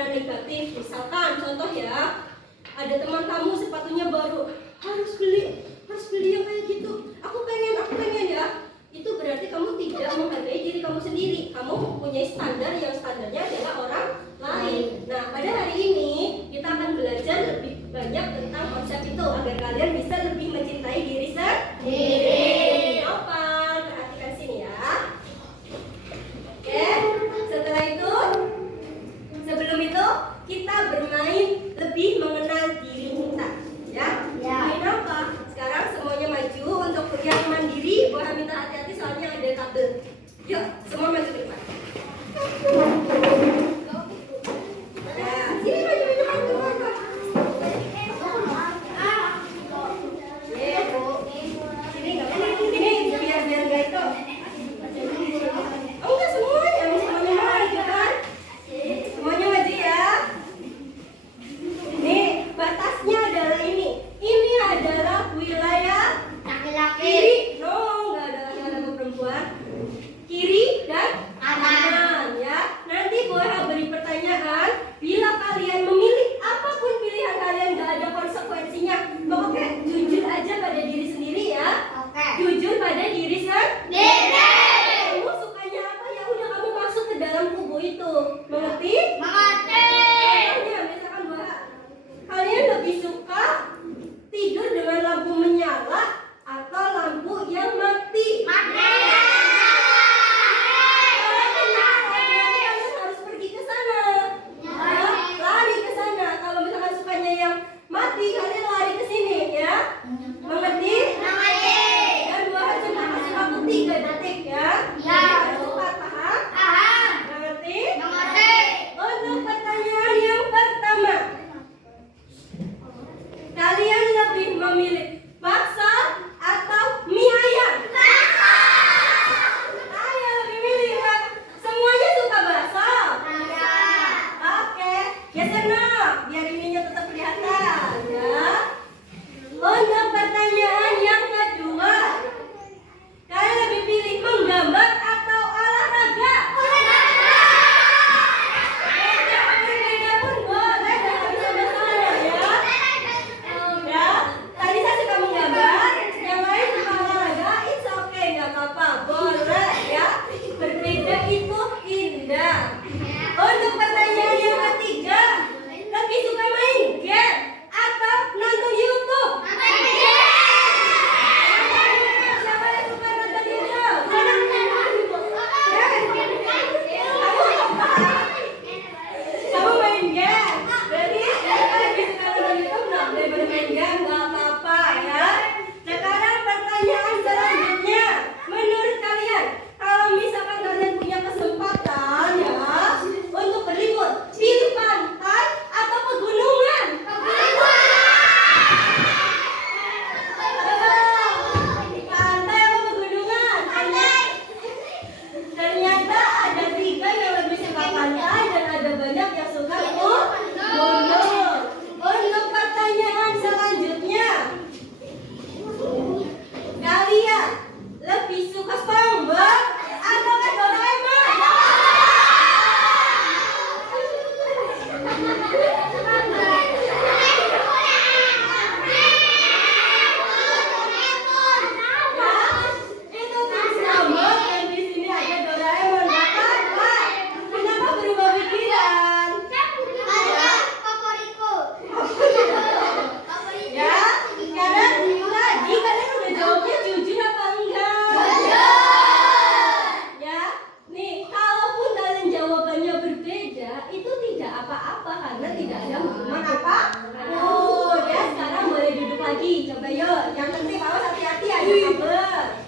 pikiran negatif. Misalkan contoh ya, ada teman kamu sepatunya baru, harus beli yang kayak gitu. Aku pengen ya. Itu berarti kamu tidak menghargai diri kamu sendiri. Kamu mempunyai standar yang standarnya adalah orang lain. Nah, pada hari ini kita akan belajar lebih banyak tentang konsep itu agar kalian bisa lebih mencintai diri sendiri. Opan, perhatikan sini ya. Oke, setelah itu, sebelum itu kita bermain lebih mengenal diri kita. Ya. Main apa? Sekarang semuanya maju untuk yang mandiri. Boleh minta hati-hati soalnya ada tabel. Yuk, semua maju ke depan. Nah, sini maju. Sini biar enggak itu. Oh, enggak semuanya maju kan? Semuanya maju ya. Nih, batasnya adalah ini. Ini adalah wilayah kiri. No, enggak ada laki-laki perempuan. Kiri dan kanan ya. Nanti boleh beri pertanyaan. Bila kalian memilih apapun pilihan kalian, enggak ada konsekuensinya. Pokoknya jujur aja pada diri sendiri ya. Jujur pada diri sendiri. Kamu sukanya apa ya udah kamu masuk ke dalam kubu itu. Mengerti? Contohnya misalkan bahwa kalian lebih suka tidur dengan lampu menyala atau lampu yang mati? Kalau menyala berarti kalian harus pergi ke sana. Ya, lari ke sana. Kalau misalkan sukanya yang mati, kalian lari ke sini ya. Mengerti? Dan dua cuma kasih waktu 3 detik ya. Harus cepat, paham? Mengerti? Untuk pertanyaan yang pertama, kalian lebih memilih bakso atau mie ayam? Ayo lebih milih Pak. Semuanya suka bakso? Oke, geser no, biar ininya tetap kelihatan ya. Untuk pertanyaan yang kedua, kalian lebih pilih menggambar atau olahraga? Berbeda pun boleh, nggak bisa masalah ya. Ya, tadi saya suka menggambar, yang lain suka olahraga, it's okay, nggak apa-apa, boleh ya. Berbeda itu indah. Untuk pertanyaan yang ketiga, lebih suka main game atau nonton YouTube? Siapa yang suka nonton YouTube? Kamu main game? Berarti siapa lebih suka nonton YouTube? Nah, daripada main game nggak apa-apa ya. Sekarang pertanyaan selanjutnya, menurut kalian kalau misalkan kalian punya kesempatan ya untuk berlibur, pilih pantai atau pegunungan? Pantai atau pegunungan? Ternyata ada 3 yang lebih suka pantai dan ada banyak yang suka gunung. Untuk pertanyaan selanjutnya, kalian lebih suka SpongeBob atau Doraemon? Itu tim SpongeBob dan di sini ada Doraemon. Kenapa? Kenapa berubah pikiran? Ya, karena tadi kalian udah jawabnya jujur apa enggak? Ya, nih kalaupun kalian jawabannya berbeda, itu tidak apa-apa karena tidak ada hukuman apa. Oh, ya sekarang boleh duduk lagi. Coba yuk, yang penting awas hati-hati ada kabel.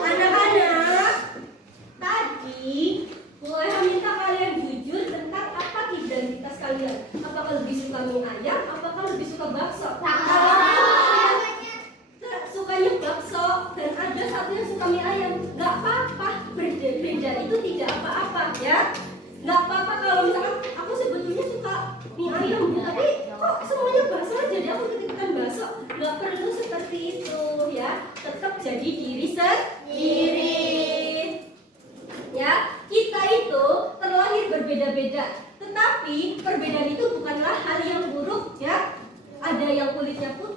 Anak-anak, tadi boleh minta kalian jujur tentang apa identitas kalian. Apakah lebih suka mie ayam? Apakah lebih suka bakso? Kalau suka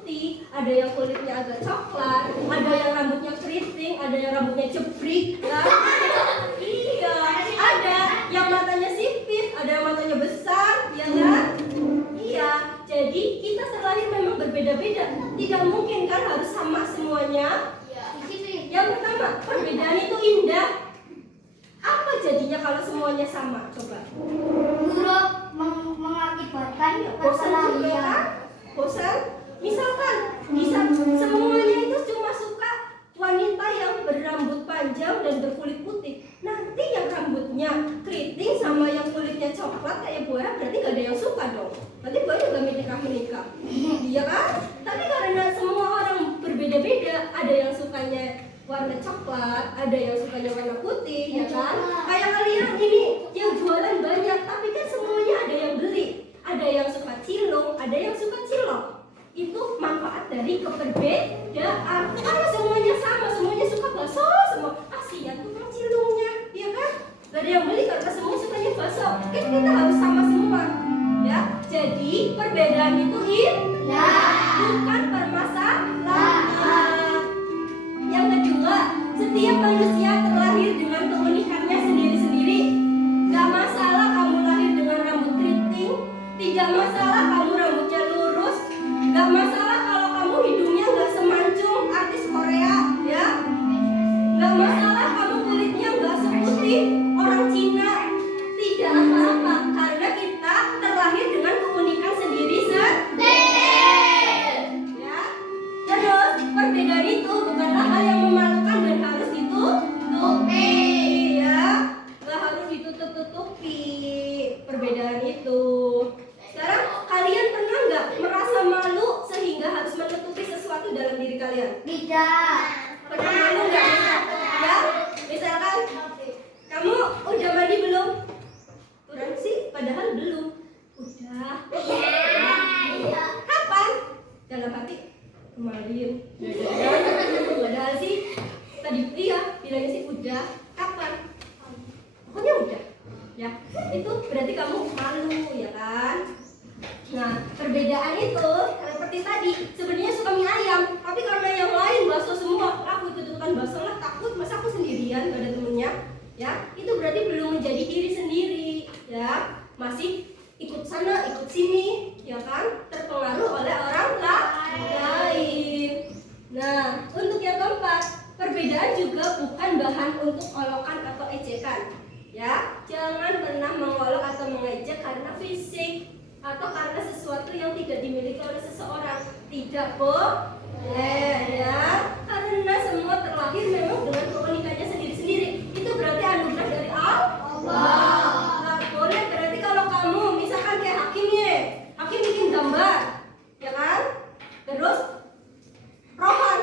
putih, ada yang kulitnya agak coklat, ada yang rambutnya keriting, ada yang rambutnya jeprik, kan? Iya, ada yang matanya sipit, ada yang matanya besar, ya kan? Iya, jadi kita terlahir memang berbeda-beda. Tidak mungkin kan harus sama semuanya. Yang pertama, perbedaan itu indah. Apa jadinya kalau semuanya sama? Coba. Buruk mengakibatkan Bosan juga kan? Bosan? Misalkan semuanya itu cuma suka wanita yang berambut panjang dan berkulit putih. Nanti yang rambutnya keriting sama yang kulitnya coklat kayak buaya, berarti gak ada yang suka dong. Berarti buaya juga menikah. Iya kan? Tapi karena semua orang berbeda-beda, ada yang sukanya warna coklat, ada yang sukanya warna putih, ya kan? Kayak kalian ini yang jualan banyak, tapi kan semuanya ada yang beli. Ada yang suka cilung, ada yang suka cilok. Itu manfaat dari keperbedaan. Kalau semuanya sama, semuanya suka bakso semua, kasihan tukang cilungnya, ya kan? Gak ada yang beli karena semua sukanya bakso. Kan kita harus sama semua, ya. Jadi perbedaan itu indah, bukan permasalahan. Yang kedua, setiap manusia terlahir dengan keunikannya sendiri-sendiri. Gak masalah kamu lahir dengan rambut keriting, tidak masalah kamu rambutnya lurus, gak masalah kalau kamu hidungnya gak semancung artis Korea, ya. Gak masalah kamu kulitnya gak seputih orang Cina. Tidak apa-apa, karena kita terlahir dengan keunikan sendiri-sendiri. Ya. Terus perbedaan itu bukanlah hal yang memalukan dan harus ditutupi, ya. Gak harus ditutup-tutupi perbedaan itu. Sekarang kalian pernah nggak merasa malu sehingga harus menutupi sesuatu dalam diri kalian? Tidak. Pernah malu nggak? Ya, misalkan kamu udah mandi belum? Kurang sih, padahal belum. Udah. Kapan? Dalam hati kemarin. Padahal sih tadi bilangnya sih udah. Kapan? Pokoknya udah. Ya, itu berarti kamu malu, ya kan? Nah, perbedaan itu seperti tadi, sebenarnya suka mie ayam, tapi karena yang lain bakso semua, aku ikutan bakso lah, takut masa aku sendirian gak ada temennya, ya. Itu berarti belum menjadi diri sendiri, ya. Masih ikut sana, ikut sini, ya kan? Terpengaruh oleh orang lain. Nah, untuk yang keempat, perbedaan juga bukan bahan untuk olokan atau ejekan. Ya, jangan pernah mengolok atau mengejek karena fisik atau karena sesuatu yang tidak dimiliki oleh seseorang. Tidak boleh, ya. Karena semua terlahir memang dengan keunikannya sendiri-sendiri. Itu berarti anugerah dari Allah. Nggak boleh berarti kalau kamu misalkan kayak Hakim bikin gambar, ya kan? Terus Rohan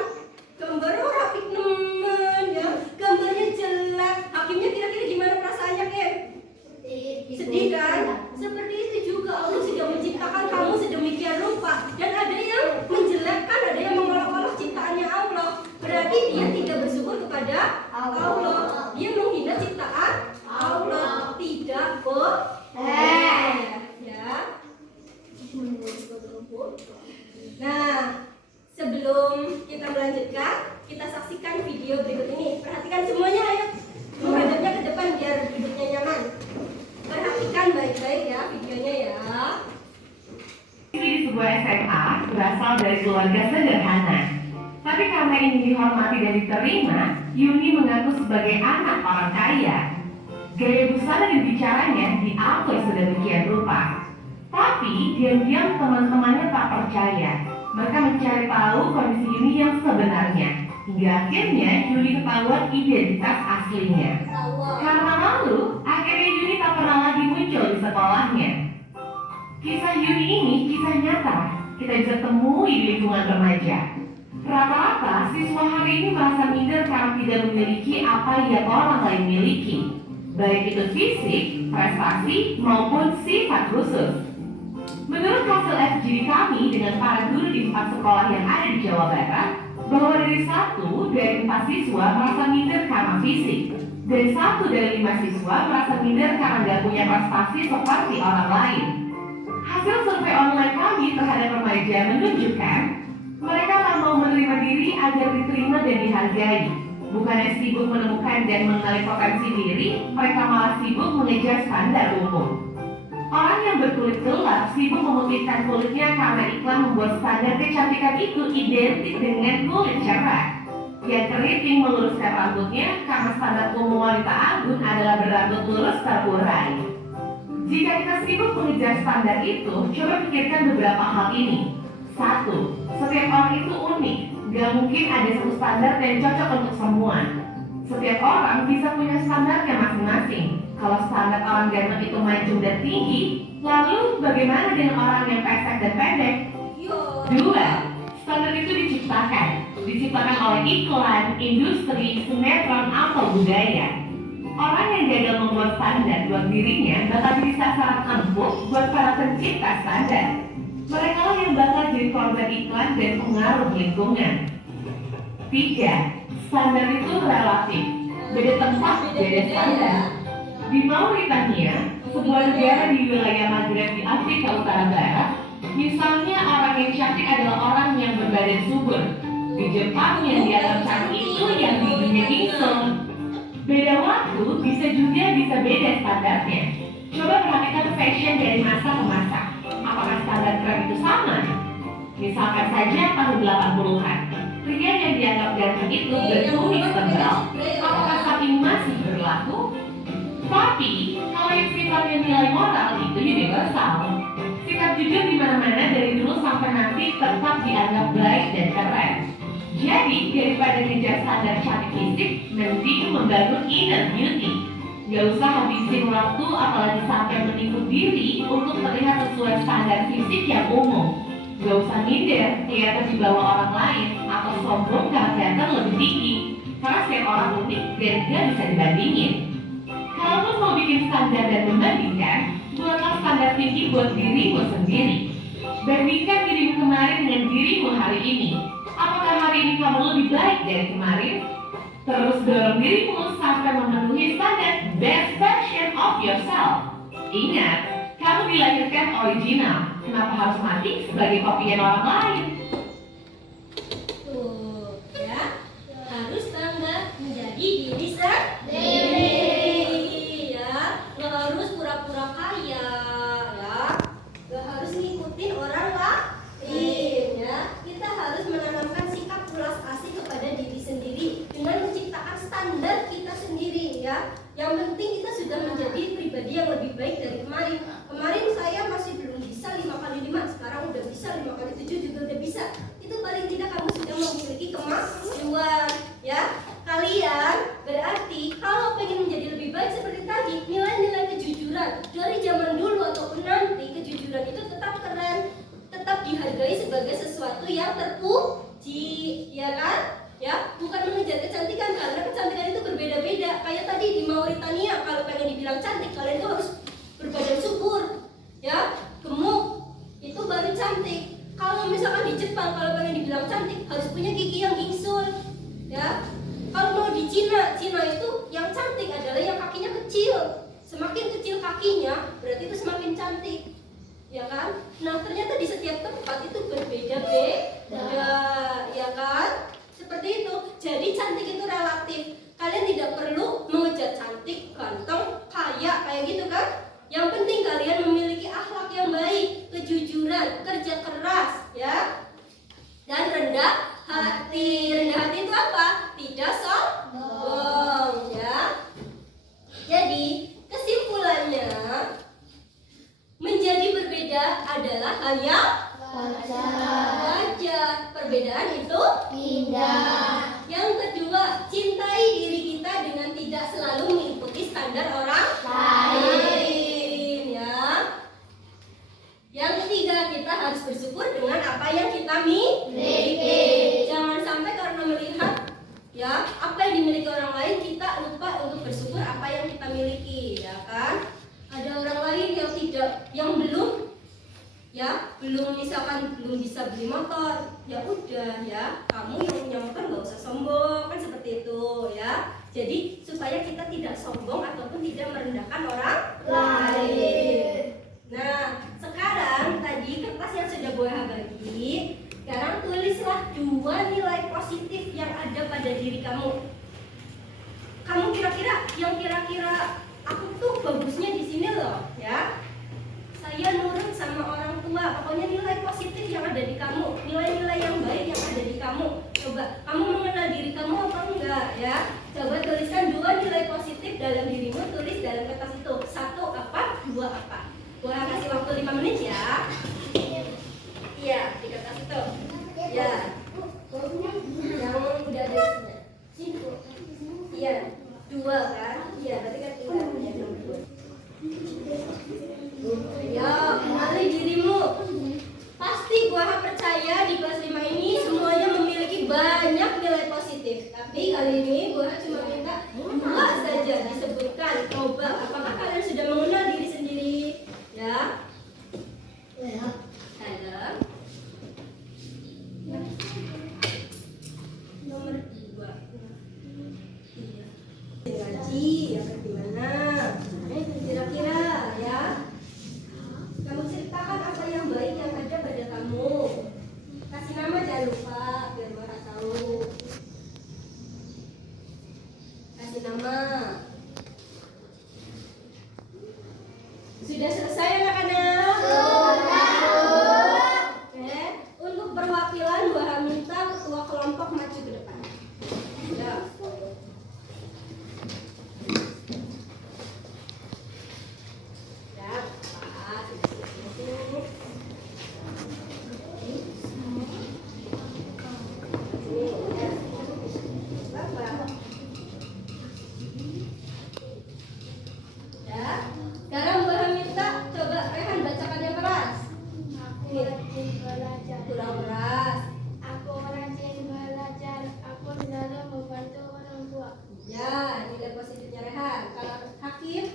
gambarnya rapih nemen, ya. Gambarnya jelek. Hakimnya kira-kira gimana perasaannya, Kim? Sedih kan? Seperti itu juga Allah sudah menciptakan kamu sedemikian rupa. Dan ada yang menjelekkan, ada yang mengolok-olok ciptaannya Allah. Berarti dia tidak bersyukur kepada Allah. Dia menghina ciptaan Allah. Tidak boleh, ya. Nah, sebelum kita melanjutkan, kita saksikan video berikut ini. Perhatikan semuanya, ayo. Menghadapnya ke depan biar duduknya nyaman. Perhatikan baik-baik ya videonya ya. Ini di sebuah SMA berasal dari keluarga sederhana. Tapi karena ingin dihormati dan diterima, Yuni mengaku sebagai anak orang kaya. Gaya busana dan bicaranya diatur sedemikian rupa. Tapi diam-diam teman-temannya tak percaya. Mereka mencari tahu kondisi Yuni yang sebenarnya. Hingga akhirnya Yuni ketahuan identitas aslinya. Karena malu, akhirnya Yuni tak pernah lagi muncul di sekolahnya. Kisah Yuni ini kisah nyata. Kita bisa temui di lingkungan remaja. Rata-rata siswa hari ini merasa minder karena tidak memiliki apa yang orang lain miliki, baik itu fisik, prestasi, maupun sifat khusus. Menurut hasil FGD kami dengan para guru di 4 sekolah yang ada di Jawa Barat, bahwa dari 1 dari 4 siswa merasa minder karena fisik, dan 1 dari 5 siswa merasa minder karena gak punya prestasi seperti orang lain. Hasil survei online kami terhadap remaja menunjukkan dan dihargai. Bukannya sibuk menemukan dan mengenali potensi diri, mereka malah sibuk mengejar standar umum. Orang yang berkulit gelap sibuk memutihkan kulitnya karena iklan membuat standar kecantikan itu identik dengan kulit cerah. Yang keriting meluruskan rambutnya karena standar umum wanita anggun adalah berambut lurus terurai. Jika kita sibuk mengejar standar itu, coba pikirkan beberapa hal ini. 1. Setiap orang itu unik. Gak mungkin ada satu standar yang cocok untuk semua. Setiap orang bisa punya standarnya masing-masing. Kalau standar orang ganteng itu mancung dan tinggi, lalu bagaimana dengan orang yang pesek dan pendek? 2. Standar itu diciptakan oleh iklan, industri, sinetron, atau budaya. Orang yang gagal membuat standar buat dirinya bakal jadi sasaran empuk buat para pencipta standar. Mereka lah yang bakal jadi korban iklan dan pengaruh lingkungan. 3. Standar itu relatif. Beda tempat, beda standar. Di Mauritania, sebuah negara di wilayah Maghreb di Afrika Utara Barat, misalnya orang yang cantik adalah orang yang berbadan subur. Di Jepang yang dianggap cantik itu yang giginya kinclong. Beda waktu bisa beda standarnya. Coba perhatikan fashion dari masa ke masa. Apakah standar tren itu sama? Misalkan saja tahun 80-an, pria yang dianggap ganteng itu berkumis tebal. Apakah saat ini masih berlaku? Tapi, kalau yang sifatnya nilai moral itu universal. Sikap jujur di mana-mana dari dulu sampai nanti tetap dianggap baik dan keren. Jadi, daripada ngejar standar cantik fisik, mending membangun inner beauty. Gak usah habisin waktu apalagi sampai menipu diri untuk terlihat sesuai standar fisik yang umum. Gak usah minder, kelihatan di bawah orang lain, atau sombong karena kelihatan lebih tinggi. Karena setiap orang unik dan gak bisa dibandingin. Kalaupun mau bikin standar dan membandingkan, buatlah standar tinggi buat dirimu sendiri. Bandingkan dirimu kemarin dengan dirimu hari ini. Apakah hari ini kamu lebih baik dari kemarin? Terus dorong dirimu sampai memenuhi standar best version of yourself. Ingat, kamu dilahirkan original. Kenapa harus mati sebagai kopian orang lain? Tuh, ya. Harus bangga menjadi diri sendiri. Ya, nggak harus pura-pura kaya, ya. Nggak harus ngikutin orang lain, ya. Kita harus menanamkan sikap pulas asih kepada diri sendiri dengan menciptakan standar kita sendiri, ya. Yang penting kita sudah menjadi pribadi yang lebih baik dari kemarin. Kemarin saya masih belum bisa 5x5, sekarang udah bisa 5x7 juga udah bisa. Itu paling tidak kamu sudah memiliki kemajuan, ya. Kalian berarti kalau pengen menjadi lebih baik seperti tadi, nilai-nilai kejujuran dari zaman dulu ataupun nanti, kejujuran itu tetap keren, tetap dihargai sebagai sesuatu yang terpuji, ya kan? Ya, bukan mengejar kecantikan karena kecantikan itu berbeda-beda. Kayak tadi di Mauritania, kalau pengen dibilang cantik, kalian itu harus berbadan subur, ya, gemuk, itu baru cantik. Kalau misalkan di Jepang, kalau pengen dibilang cantik, harus punya gigi yang gingsul, ya. Kalau mau di Cina itu yang cantik adalah yang kakinya kecil. Semakin kecil kakinya, berarti itu semakin cantik, ya kan? Nah, ternyata di setiap tempat itu berbeda-beda, ya kan? Seperti itu. Jadi cantik itu relatif. Kalian tidak perlu mengejar cantik, ganteng, kaya kayak gitu kan? Yang penting kalian memiliki akhlak yang baik, kejujuran, kerja keras, ya. Dan rendah hati. Rendah hati itu apa? Tidak sombong, ya. Jadi, kesimpulannya menjadi berbeda adalah hal yang wajar. Perbedaan itu Indah. Yang kedua, cintai diri kita dengan tidak selalu mengikuti standar orang lain, ya. Yang ketiga, kita harus bersyukur dengan apa yang kita miliki. Jangan sampai karena melihat, ya, apa yang dimiliki orang lain, kita lupa untuk bersyukur apa yang kita miliki, ya kan? Ada orang lain yang belum misalkan belum bisa beli motor, ya udah, ya, kamu yang punya motor nggak usah sombong, kan seperti itu, ya. Jadi supaya kita tidak sombong ataupun tidak merendahkan orang lain. Nah, sekarang tadi kertas yang sudah Buah bagi, sekarang tulislah 2 nilai positif yang ada pada pada diri kamu. Kamu kira-kira aku tuh bagusnya di sini loh, ya. Saya nurut sama orang tua. Pokoknya nilai positif yang ada di kamu, nilai-nilai yang baik yang ada di kamu. Coba kamu mengenal diri kamu apa enggak, ya? Coba tuliskan 2 nilai positif dalam dirimu, tulis dalam kertas itu. 1 apa, 2 apa. Gua kasih waktu 5 menit ya. Iya, di kertas itu. Ya. Yang udah ada isinya. Iya, 2 kan? Iya, berarti kan tinggal punya nomor 2. Ya, kenali dirimu. Pasti gua percaya di kelas 5 ini semuanya memiliki banyak nilai positif. Tapi kali ini gua cuma minta 2 saja disebutkan. Coba, apakah kalian sudah mengenal diri sendiri? Ya. Ada. Nomor 2. Iya. Ngaji, ya bagaimana? Kira-kira ya. Kamu ceritakan apa yang baik yang ada pada kamu. Kasih nama jangan lupa biar gua tahu. Kasih nama. Sudah selesai anak-anak? Oke. Untuk perwakilan gua minta ketua kelompok maju ke depan. Ya. Sekarang gua minta coba Rehan bacakan yang keras. Aku rajin belajar. Kurang keras. Aku rajin belajar. Aku selalu membantu orang tua. Ya, nilai positifnya Rehan. Kalau Hakim,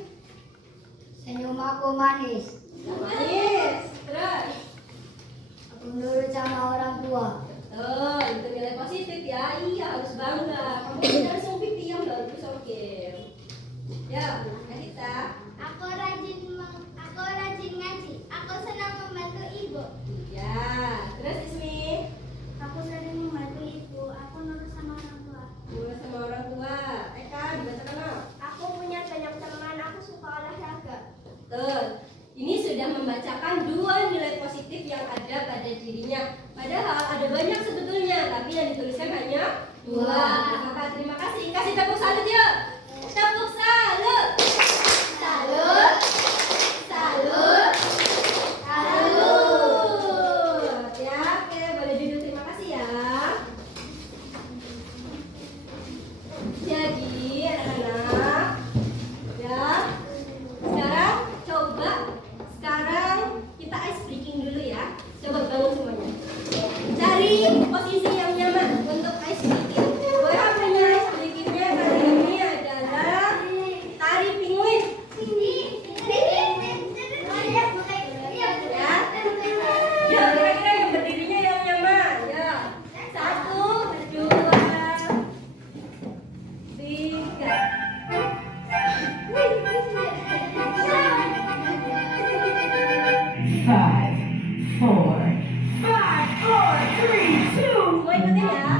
Senyum aku manis. manis. Terus, Aku nurut sama orang tua. betul. Itu nilai positif ya. Iya, harus bangga. Kamu bisa langsung pipi yang bagus, oke. Ya, Kahita. Aku rajin ngaji. Aku senang membantu ibu. Ya, terus Ismi. Aku sering membantu ibu. Aku nurut sama orang tua. Mulai sama orang tua. Eka, dibacakan no. Aku punya banyak teman. Aku suka olahraga. Betul. Ini sudah membacakan 2 nilai positif yang ada pada dirinya. Padahal ada banyak sebetulnya, tapi yang dituliskan hanya 2. Maka terima kasih. Kasih tepuk salut yuk. Tepuk salut. Salut. Salut. Salut. Ya, oke, boleh duduk. Terima kasih ya. Jadi, anak-anak, ya. Sekarang kita ice breaking dulu ya. Coba bangun semuanya. Cari posisi yang nyaman untuk ice breaking. Boleh punya ice breakingnya kali ini adalah tari penguin. Ya, kira-kira yang berdirinya yang nyaman. Ya. 1, 2, 3. Five, four, 3, 2. Semua ikutin ya.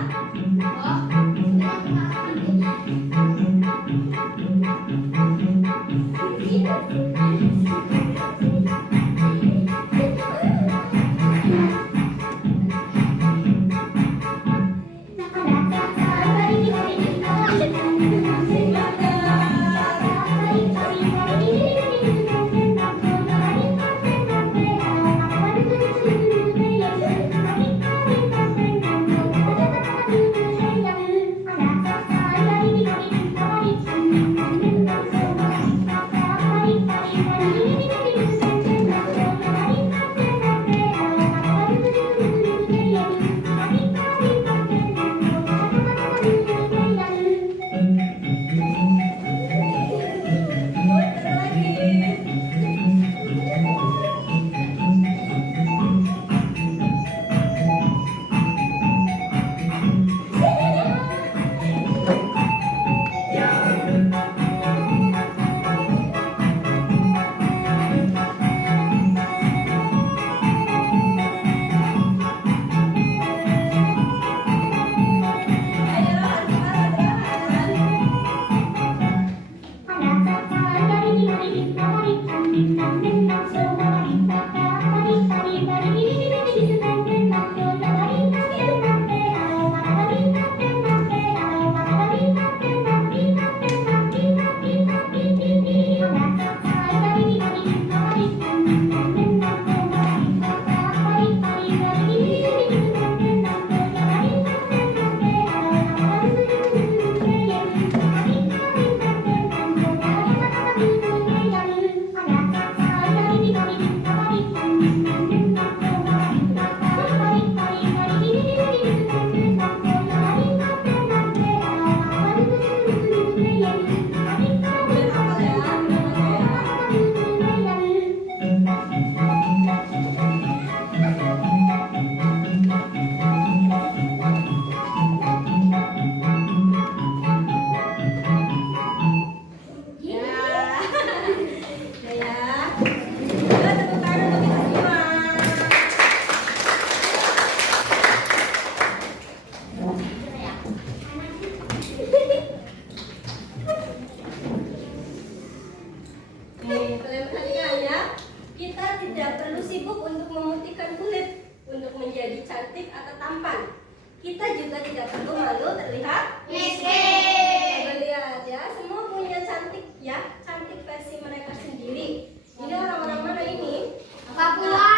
Kita juga tidak perlu malu terlihat miskin. Coba lihat ya, semua punya cantik ya, cantik versi mereka sendiri. Ini orang-orang mana ini? Papua.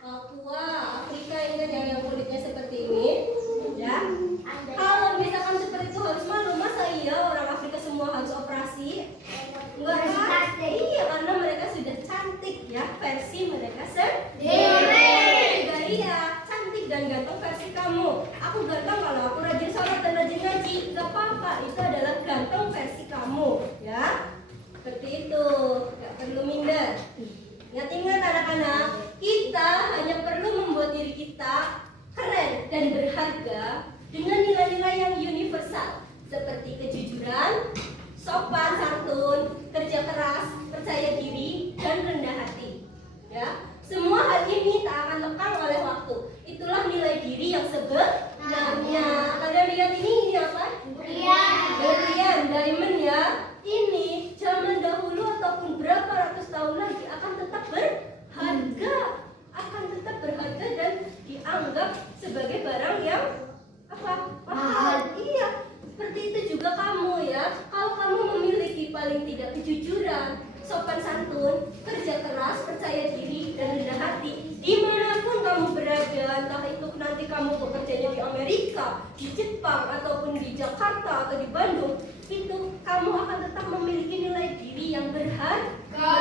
Papua, Afrika ini kan yang kulitnya seperti ini, ya. Kalau misalkan seperti itu harus malu, masa iya orang Afrika semua harus operasi? Enggak kan? Iya, karena mereka sudah cantik ya, versi mereka sendiri. Juga iya, cantik dan ganteng versi kamu. Aku ganteng kalau aku rajin sholat dan rajin ngaji, gak apa-apa. Itu adalah ganteng versi kamu, ya. Seperti itu, gak perlu minder. Ingat-ingat anak-anak, kita hanya perlu membuat diri kita keren dan berharga dengan nilai-nilai yang universal seperti kejujuran, sopan santun, kerja keras, percaya diri, dan rendah hati. Ya, semua hal ini tak akan lekang oleh waktu. Itulah nilai diri yang sebenarnya. Kalian lihat ini apa? Berlian, diamond ya. Ini zaman dahulu ataupun berapa ratus tahun lagi akan tetap berharga, dan dianggap sebagai barang yang apa? Mahal. Iya. Seperti itu juga kamu ya. Kalau kamu memiliki paling tidak kejujuran, sopan santun, kerja keras, percaya diri, dan rendah hati, dimanapun kamu berada, entah itu nanti kamu bekerjanya di Amerika, di Jepang, ataupun di Jakarta atau di Bandung, itu kamu akan tetap memiliki nilai diri yang berharga.